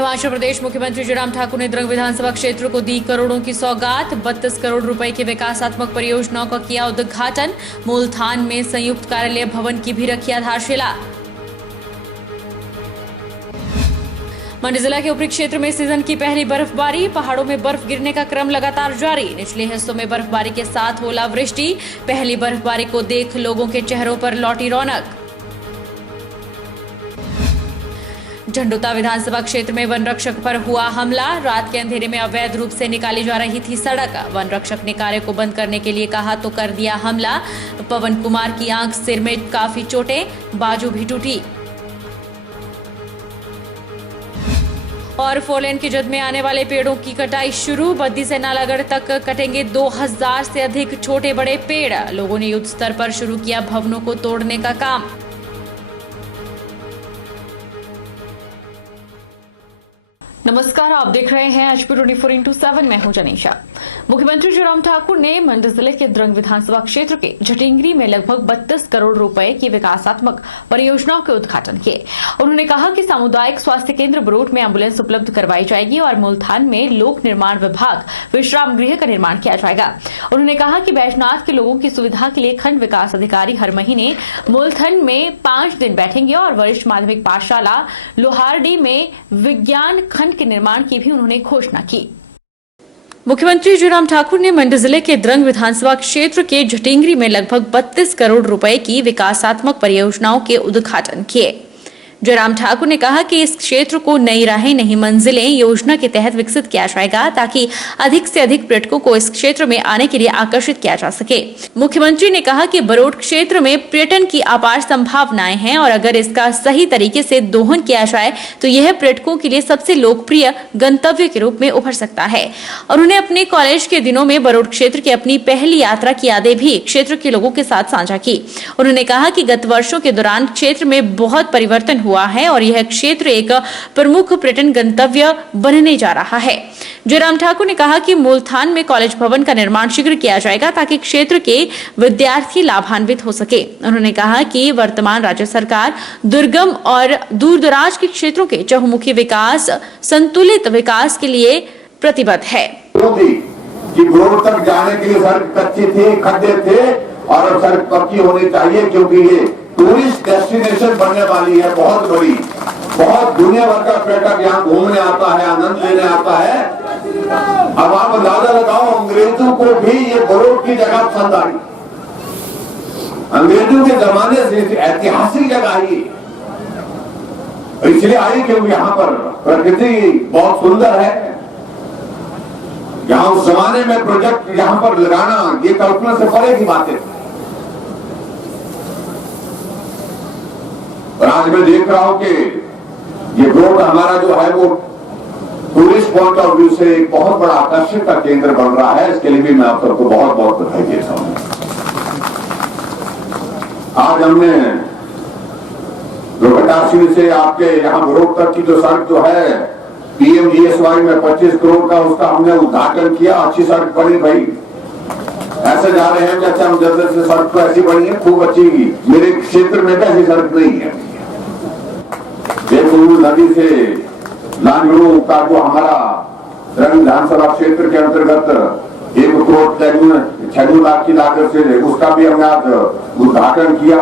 हिमाचल प्रदेश मुख्यमंत्री जयराम ठाकुर ने द्रंग विधानसभा क्षेत्र को दी करोड़ों की सौगात। 32 करोड़ रुपए की विकासात्मक परियोजनाओं का किया उद्घाटन। मूलथान में संयुक्त कार्यालय भवन की भी रखी आधारशिला। मंडी जिला के ऊपरी क्षेत्र में सीजन की पहली बर्फबारी। पहाड़ों में बर्फ गिरने का क्रम लगातार जारी। निचले हिस्सों में बर्फबारी के साथ ओलावृष्टि। पहली बर्फबारी को देख लोगों के चेहरों पर लौटी रौनक। झंडुता विधानसभा क्षेत्र में वन रक्षक पर हुआ हमला। रात के अंधेरे में अवैध रूप से निकाली जा रही थी सड़क। वन रक्षक ने कार्य को बंद करने के लिए कहा तो कर दिया हमला। पवन कुमार की आंख, सिर में काफी चोटें, बाजू भी टूटी। और फोरलेन की जद में आने वाले पेड़ों की कटाई शुरू। बद्दी से नालागढ़ तक कटेंगे 2000 से अधिक छोटे बड़े पेड़। लोगों ने युद्ध स्तर पर शुरू किया भवनों को तोड़ने का काम। नमस्कार, आप देख रहे हैं HP 24x7। मैं हूं जनीशा। मुख्यमंत्री जयराम ठाकुर ने मंडी जिले के द्रंग विधानसभा क्षेत्र के झटिंगरी में लगभग 32 करोड़ रुपए की विकासात्मक परियोजनाओं के उद्घाटन किए। उन्होंने कहा कि सामुदायिक स्वास्थ्य केंद्र बरोट में एम्बुलेंस उपलब्ध करवाई जाएगी और मूलथान में लोक निर्माण विभाग विश्राम गृह का निर्माण किया जाएगा। उन्होंने कहा कि बैजनाथ के लोगों की सुविधा के लिए खंड विकास अधिकारी हर महीने मूलथान में 5 दिन बैठेंगे और वरिष्ठ माध्यमिक पाठशाला लोहारडी में विज्ञान खंड के निर्माण की भी उन्होंने घोषणा की। मुख्यमंत्री जयराम ठाकुर ने मंडी जिले के द्रंग विधानसभा क्षेत्र के झटिंगरी में लगभग 32 करोड़ रुपए की विकासात्मक परियोजनाओं के उद्घाटन किए। जयराम ठाकुर ने कहा कि इस क्षेत्र को नई राहें नई मंजिलें योजना के तहत विकसित किया जाएगा ताकि अधिक से अधिक पर्यटकों को इस क्षेत्र में आने के लिए आकर्षित किया जा सके। मुख्यमंत्री ने कहा कि बरोट क्षेत्र में पर्यटन की अपार संभावनाएं हैं और अगर इसका सही तरीके से दोहन किया जाए तो यह पर्यटकों के लिए सबसे लोकप्रिय गंतव्य के रूप में उभर सकता है। उन्होंने अपने कॉलेज के दिनों में बरोट क्षेत्र की अपनी पहली यात्रा की यादें भी क्षेत्र के लोगों के साथ साझा की। उन्होंने कहा कि गत वर्षों के दौरान क्षेत्र में बहुत परिवर्तन हुआ है और यह क्षेत्र एक प्रमुख पर्यटन गंतव्य बनने जा रहा है। जयराम ठाकुर ने कहा कि मूलथान में कॉलेज भवन का निर्माण शीघ्र किया जाएगा ताकि क्षेत्र के विद्यार्थी लाभान्वित हो सके। उन्होंने कहा कि वर्तमान राज्य सरकार दुर्गम और दूरदराज के क्षेत्रों के चहुमुखी विकास, संतुलित विकास के लिए प्रतिबद्ध है। कि बरोट तक जाने के लिए सड़क कच्ची थी, खड्डे थे और अब सड़क पक्की होनी चाहिए क्योंकि ये टूरिस्ट डेस्टिनेशन बनने वाली है, बहुत बड़ी। बहुत दुनिया भर का पर्यटक यहाँ घूमने आता है, आनंद लेने आता है। अब आप अंदाजा लगाओ, अंग्रेजों को भी ये बरोट की जगह पसंद आई। अंग्रेजों के जमाने से ऐतिहासिक जगह आई, इसलिए आई क्योंकि यहाँ पर प्रकृति बहुत सुंदर है। यहाँ उस जमाने में प्रोजेक्ट यहाँ पर लगाना ये कल्पना से परे की बातें। और आज मैं देख रहा हूं कि ये बरोट हमारा जो है वो टूरिस्ट पॉइंट ऑफ व्यू से एक बहुत बड़ा आकर्षण का केंद्र बन रहा है। इसके लिए भी मैं आप सबको बहुत बहुत बधाई देता हूं। आज हमने दुर्घटनाशील से आपके यहाँ बरोट तक की जो सड़क जो है PMGSY में 25 करोड़ का उसका हमने उद्घाटन किया। अच्छी सड़क बनी भाई, ऐसे जा रहे हैं जैसे हम जैसे सड़क तो ऐसी बनी है, खूब अच्छी। मेरे क्षेत्र में ऐसी सड़क नहीं है। नदी से लांगड़ू का जो हमारा द्रंग विधानसभा क्षेत्र के अंतर्गत 1 करोड़ 96 लाख की लागत से उसका भी हमने आज उद्घाटन किया।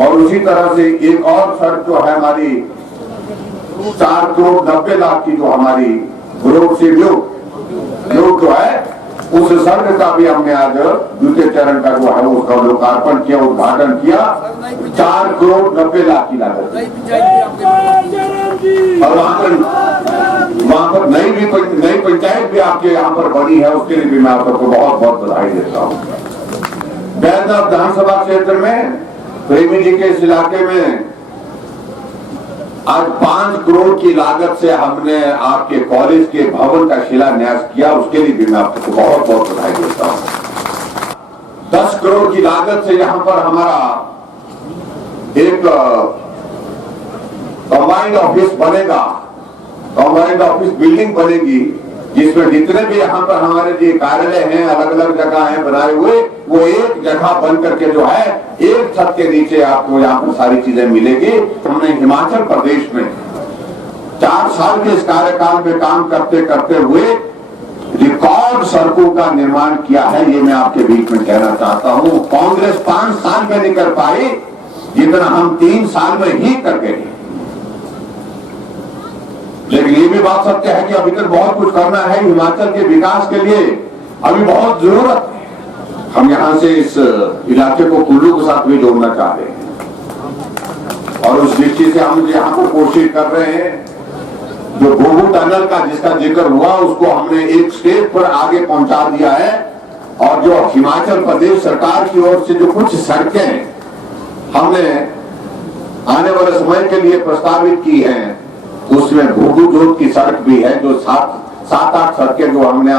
और उसी तरह से एक और सड़क जो है हमारी 4 करोड़ 90 लाख की जो हमारी बरोट से जो है उस सड़क का भी हमने आज द्वितीय चरण का जो है उसका लोकार्पण किया, उद्घाटन किया। 4 करोड़ 90 लाख की लागत। और वहां पर नई पंचायत भी आपके यहाँ पर बनी है, उसके लिए भी मैं आप सबको बहुत बहुत बधाई देता हूँ। बैजनाथ विधानसभा क्षेत्र में प्रेमी जी के इस इलाके में आज 5 करोड़ की लागत से हमने आपके कॉलेज के भवन का शिलान्यास किया, उसके लिए भी मैं आपको बहुत बहुत बधाई देता हूं। 10 करोड़ की लागत से यहां पर हमारा एक कंबाइंड ऑफिस बनेगा, कंबाइंड ऑफिस बिल्डिंग बनेगी जिसमें जितने भी यहाँ पर हमारे जो कार्यालय हैं, अलग अलग जगह हैं बनाए हुए, वो एक जगह बन करके जो है एक छत के नीचे आपको यहाँ पर सारी चीजें मिलेगी। हमने हिमाचल प्रदेश में 4 साल के इस कार्यकाल में काम करते करते हुए रिकॉर्ड सड़कों का निर्माण किया है, ये मैं आपके बीच में कहना चाहता हूं। कांग्रेस 5 साल में नहीं कर पाई जितना हम 3 साल में ही कर गए। लेकिन ये भी बात सत्य है कि अभी तक बहुत कुछ करना है। हिमाचल के विकास के लिए अभी बहुत जरूरत है। हम यहां से इस इलाके को कुल्लू के साथ भी जोड़ना चाह रहे हैं और उस दृष्टि से हम यहां पर कोशिश कर रहे हैं। जो गोबू टनल का जिसका जिक्र हुआ उसको हमने एक स्टेज पर आगे पहुंचा दिया है और जो हिमाचल प्रदेश सरकार की ओर से जो कुछ सड़कें हमने आने वाले समय के लिए प्रस्तावित की हैं, उसमें घुघू जोत की सड़क भी है, जो 7-8 सड़कें जो हमने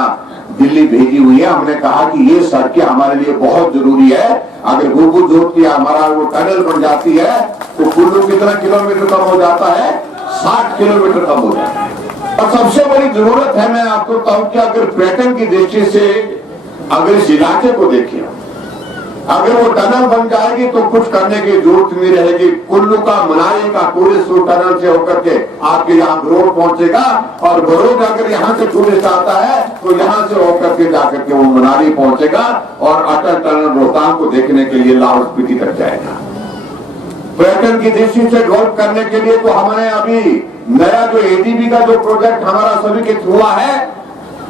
दिल्ली भेजी हुई है। हमने कहा कि ये सड़कें हमारे लिए बहुत जरूरी है। अगर घुघू जोत की हमारा वो टनल बन जाती है तो कुल्लू कितना किलोमीटर कम हो जाता है? 60 किलोमीटर कम हो जाता है। और सबसे बड़ी जरूरत है, मैं आपको कहूं कि अगर पर्यटन की दृष्टि से अगर इस इलाके को देखें, अगर वो टनल बन जाएगी तो कुछ करने की जरूरत नहीं रहेगी। कुल्लू का मनाली का टूरिस्ट टनल से होकर के आपके यहाँ बरोड पहुंचेगा और बरोड अगर यहाँ से टूरिस्ट आता है तो यहाँ से होकर के जाकर के वो मनाली पहुंचेगा और अटल टनल रोहतांग को देखने के लिए लाहौल स्पीति तक जाएगा। पर्यटन की दृष्टि से डेवलप करने के लिए तो हमने अभी नया जो एडीबी का जो प्रोजेक्ट हमारा सभी के हुआ है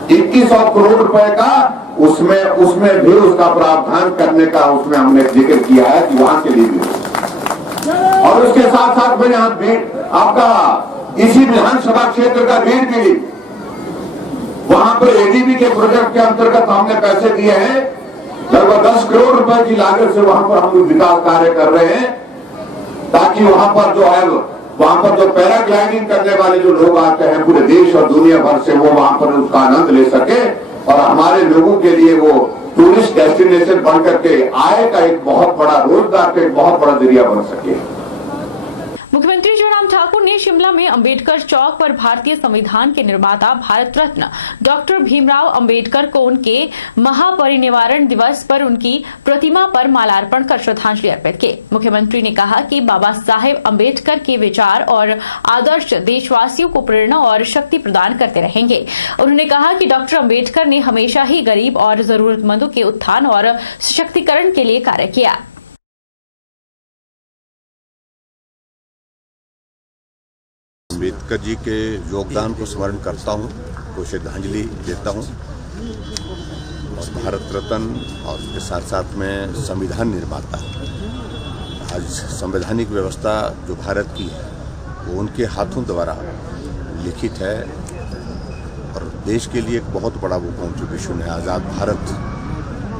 2100 करोड़ रुपए का, उसमें भी उसका प्रावधान करने का उसमें हमने जिक्र किया है कि वहां के लिए भी। और उसके साथ साथ में यहाँ आपका इसी विधानसभा क्षेत्र का भीड़ के लिए वहां पर एडीबी के प्रोजेक्ट के अंतर्गत हमने पैसे दिए हैं। लगभग 10 करोड़ रुपए की लागत से वहां पर हम विकास कार्य कर रहे हैं ताकि वहां पर जो है वहां पर जो पैराग्लाइडिंग करने वाले जो लोग आते हैं पूरे देश और दुनिया भर से, वो वहां पर उसका आनंद ले सके और हमारे लोगों के लिए वो टूरिस्ट डेस्टिनेशन बन करके आय का एक बहुत बड़ा, रोजगार का एक बहुत बड़ा जरिया बन सके। मुख्यमंत्री जयराम ठाकुर ने शिमला में अंबेडकर चौक पर भारतीय संविधान के निर्माता भारत रत्न डॉक्टर भीमराव अंबेडकर को उनके महापरिनिर्वाण दिवस पर उनकी प्रतिमा पर माल्यार्पण कर श्रद्धांजलि अर्पित की। मुख्यमंत्री ने कहा कि बाबा साहेब अंबेडकर के विचार और आदर्श देशवासियों को प्रेरणा और शक्ति प्रदान करते रहेंगे। उन्होंने कहा कि डॉक्टर अंबेडकर ने हमेशा ही गरीब और जरूरतमंदों के उत्थान और सशक्तिकरण के लिए कार्य किया। अम्बेडकर जी के योगदान को स्मरण करता हूँ, को श्रद्धांजलि देता हूँ और भारत रत्न और उसके साथ साथ में संविधान निर्माता, आज संवैधानिक व्यवस्था जो भारत की है वो उनके हाथों द्वारा लिखित है और देश के लिए एक बहुत बड़ा वो कॉन्ट्रीब्यूशन है आज़ाद भारत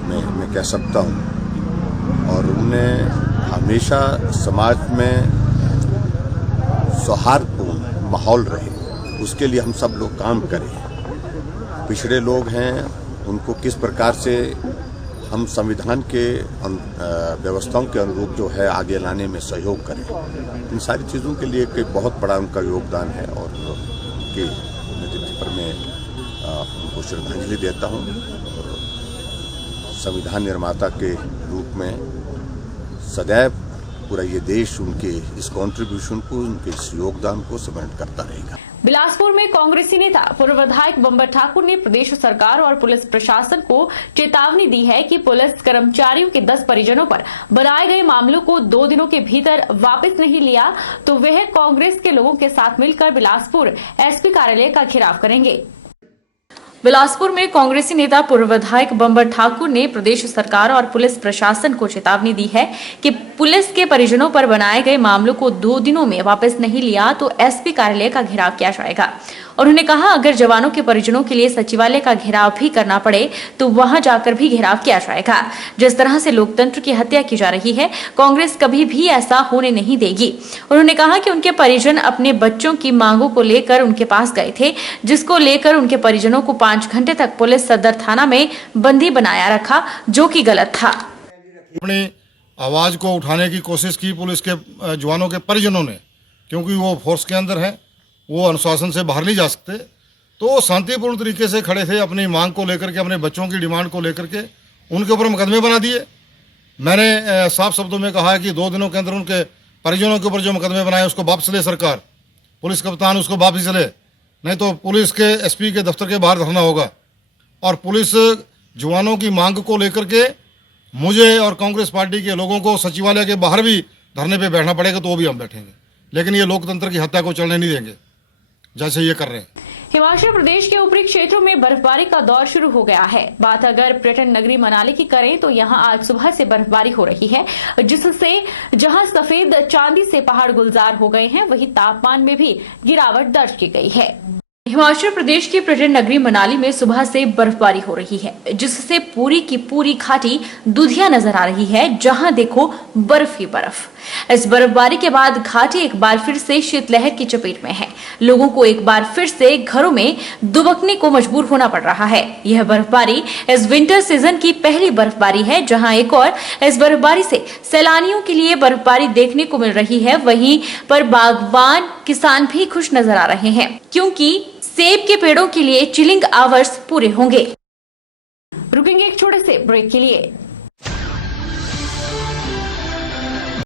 में मैं कह सकता हूँ। और उन्होंने हमेशा समाज में सौहार्दपूर्ण माहौल रहे, उसके लिए हम सब लोग काम करें। पिछड़े लोग हैं, उनको किस प्रकार से हम संविधान के व्यवस्थाओं के अनुरूप जो है आगे लाने में सहयोग करें, इन सारी चीज़ों के लिए एक बहुत बड़ा उनका योगदान है और उनके नेतृत्व पर मैं उनको श्रद्धांजलि देता हूँ और संविधान निर्माता के रूप में सदैव पूरा ये देश उनके इस कंट्रीब्यूशन को, उनके इस योगदान को स्मरण करता रहेगा। बिलासपुर में कांग्रेसी नेता पूर्व विधायक बंबर ठाकुर ने प्रदेश सरकार और पुलिस प्रशासन को चेतावनी दी है कि पुलिस कर्मचारियों के 10 परिजनों पर बनाए गए मामलों को 2 दिनों के भीतर वापस नहीं लिया तो वह कांग्रेस के लोगों के साथ मिलकर बिलासपुर एसपी कार्यालय का घेराव करेंगे। बिलासपुर में कांग्रेसी नेता पूर्व विधायक बंबर ठाकुर ने प्रदेश सरकार और पुलिस प्रशासन को चेतावनी दी है कि पुलिस के परिजनों पर बनाए गए मामलों को 2 दिनों में वापस नहीं लिया तो एसपी कार्यालय का घेराव किया जाएगा। उन्होंने कहा अगर जवानों के परिजनों के लिए सचिवालय का घेराव भी करना पड़े तो वहां जाकर भी घेराव किया जाएगा। जिस तरह से लोकतंत्र की हत्या की जा रही है, कांग्रेस कभी भी ऐसा होने नहीं देगी। उन्होंने कहा कि उनके परिजन अपने बच्चों की मांगों को लेकर उनके पास गए थे, जिसको लेकर उनके परिजनों को 5 घंटे तक पुलिस सदर थाना में बंदी बनाया रखा, जो कि गलत था। अपनी आवाज को उठाने की कोशिश की पुलिस के जवानों के परिजनों ने, क्योंकि वो फोर्स के अंदर है, वो अनुशासन से बाहर नहीं जा सकते, तो शांतिपूर्ण तरीके से खड़े थे अपनी मांग को लेकर के, अपने बच्चों की डिमांड को लेकर के। उनके ऊपर मुकदमे बना दिए। मैंने साफ शब्दों में कहा है कि 2 दिनों के अंदर उनके परिजनों के ऊपर जो मुकदमे बनाए उसको वापस ले सरकार। पुलिस कप्तान उसको वापस चले, नहीं तो पुलिस के एसपी के दफ्तर के बाहर धरना होगा। और पुलिस जवानों की मांग को लेकर के मुझे और कांग्रेस पार्टी के लोगों को सचिवालय के बाहर भी धरने पे बैठना पड़ेगा, तो वो भी हम बैठेंगे, लेकिन ये लोकतंत्र की हत्या को चलने नहीं देंगे जैसे ये कर रहे हैं। हिमाचल प्रदेश के ऊपरी क्षेत्रों में बर्फबारी का दौर शुरू हो गया है। बात अगर पर्यटन नगरी मनाली की करें तो यहां आज सुबह से बर्फबारी हो रही है, जिससे जहां सफेद चांदी से पहाड़ गुलजार हो गए हैं, वहीं तापमान में भी गिरावट दर्ज की गई है। हिमाचल प्रदेश की पर्यटन नगरी मनाली में सुबह से बर्फबारी हो रही है, जिससे पूरी की पूरी घाटी दूधिया नजर आ रही है, जहां देखो बर्फ ही बर्फ। इस बर्फबारी के बाद घाटी एक बार फिर से शीतलहर की चपेट में है। लोगों को एक बार फिर से घरों में दुबकने को मजबूर होना पड़ रहा है। यह बर्फबारी इस विंटर सीजन की पहली बर्फबारी है, जहां एक और इस बर्फबारी से सैलानियों के लिए बर्फबारी देखने को मिल रही है। वहीं पर बागवान किसान भी खुश नजर आ रहे हैं, क्योंकि सेब के पेड़ों के लिए चिलिंग आवर्स पूरे होंगे। रुकेंगे एक छोटे से ब्रेक के लिए।